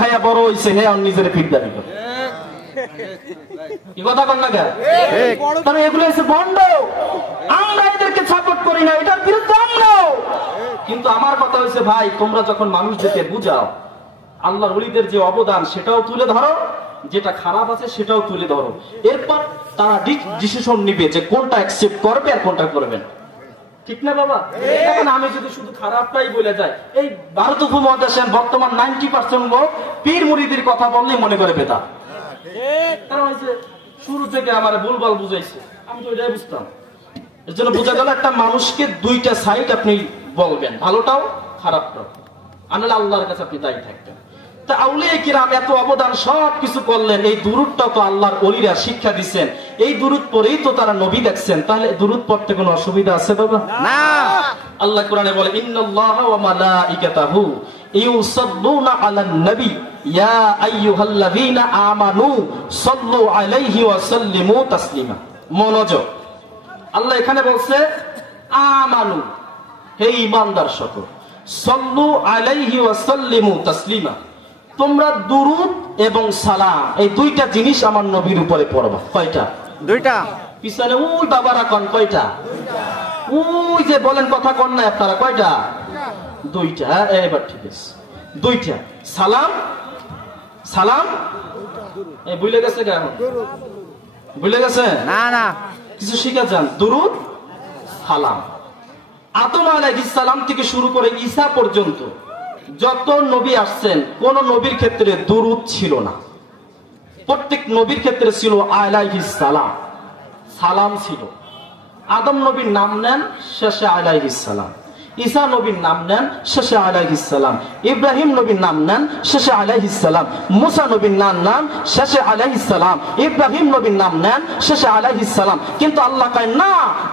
খাইয়া বড় হইছে, হে আর নিজের ফিট দাবি করে। কি কথা কন না কেন? তবে এগুলো হচ্ছে বন্ড। আমরা এদেরকে সাপোর্ট করি না, এটার বিরুদ্ধে আমরাও। কিন্তু আমার কথা হচ্ছে ভাই, তোমরা যখন মানুষদেরকে বুঝাও, আল্লাহর ওলিদের যে অবদান সেটাও তুলে ধরো, যেটা খারাপ আছে সেটাও তুলে ধরো। এরপর তারা ডিসিশন নিবে যে কোনটা অ্যাকসেপ্ট করবে আর কোনটা করবে না। ঠিক না বাবা? এখন আমি যদি শুধু খারাপটাই বলে যাই, এই ভারত উপমহাদেশের বর্তমান 90% লোক পীর মুরিদের কথা বললেই মনে করে বেদা। কারণ হচ্ছে শুরু থেকে আমার ভুলভাল বুঝাইছে, আমি তো এটাই বুঝতাম। এর জন্য বোঝা গেল একটা মানুষকে দুইটা সাইড আপনি বলবেন, ভালোটাও খারাপটাও, আনলে আল্লাহর কাছে আপনি দায়ী থাকবেন। তা আউলিয়া কিরাম এত অবদান সব কিছু করলেন, এই দুরূদটাও তো আল্লাহর ওলিরা শিক্ষা দিচ্ছেন, এই দুরূদ পড়েই তো তারা নবী দেখছেন। তাহলে দুরূদ পড়তে কোনো অসুবিধা আছে বাবা? না। আল্লাহ কোরআনে বলে, ইন্নাল্লাহা ওয়া মালাইকাতাহু ইউসাল্লুনা আলান নবী ইয়া আইয়ুহাল্লাযীনা আমানু সাল্লু আলাইহি ওয়া সাল্লিমু তাসলিমা। মনোযোগ, আল্লাহ এখানে বলছে আমানু, হে ঈমানদার সকল, সাল্লু আলাইহি ওয়া সাল্লিমু তাসলিমা, তোমরা দুরূদ এবং সালাম এই দুইটা জিনিস আমার নবীর উপরে পড়বা। কয়টা? দুইটা। পিছনে ওই বাবারা কোন কয়টা? ওই যে বলেন কথা কোন না আপনারা, কয়টা? দুইটা। এবার ঠিক আছে, দুইটা। সালাম, সালাম এই ভুলে গেছে কেন? ভুলে গেছে? না না, কিছু শিখে যান। দুরূদ, সালাম। আদম আলাইহিস সালাম থেকে শুরু করে ঈসা পর্যন্ত যত নবী আসছেন, কোন নবীর ক্ষেত্রে দুরূদ ছিল না। প্রত্যেক নবীর ক্ষেত্রে ছিল আলাইহিস সালাম, সালাম ছিল। আদম নবীর নাম নেন, শেষে আলাইহিস সালাম। ঈসা নবীর নাম নেন, শেষে আলাইহিস সালাম। ইব্রাহিম নবীর নাম নেন, শেষে আলাইহিস সালাম। মুসা নবীর নাম নেন, শেষে আলাইহিস সালাম। ইব্রাহিম নবীর নাম নেন, শেষে আলাইহিস সালাম। কিন্তু আল্লাহ কয় না,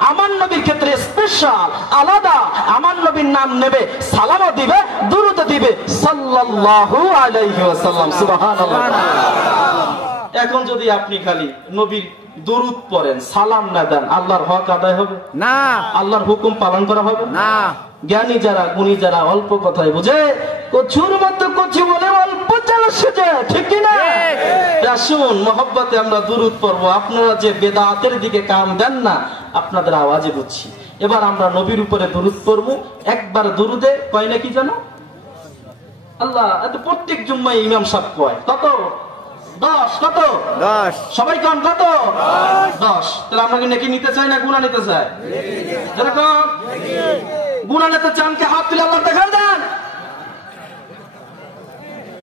আমার নবীর ক্ষেত্রে স্পেশাল, আলাদা। আমার নবীর নাম নেবে, সালামও দিবে, দুরূদও দিবে, সাল্লাল্লাহু আলাইহি ওয়াসাল্লাম। সুবহানাল্লাহ। এখন যদি আপনি খালি নবীর দুরূদ পড়েন, সালাম না দেন, আল্লাহর হক আদায় হবে না? আল্লাহর হুকুম পালন করা হবে না? জ্ঞানী যারা, গুণী যারা অল্প কথায় বুঝে, কচুর মতো কচু বলে অল্প চালা সেজে, ঠিক কিনা? আসুন মহব্বতে আমরা দুরূদ পড়বো। আপনারা যে বেদাতের দিকে কাম দেন না, আপনাদের আওয়াজে বুঝছি। এবার আমরা নবীর উপরে দুরূদ পড়বো। একবার দুরূদে কয় নাকি জানো? আল্লাহ এত প্রত্যেক জুম্মায় ইমাম সাহেব কয় কত? 10। কত? 10। সবাই কন কত? 10। তাহলে আমরা কি নাকি নিতে চাই না গুনাহ নিতে চাই? এরকম গুনাহ নিতে চান কে? হাত তুলে আল্লাহ দেখান দেন।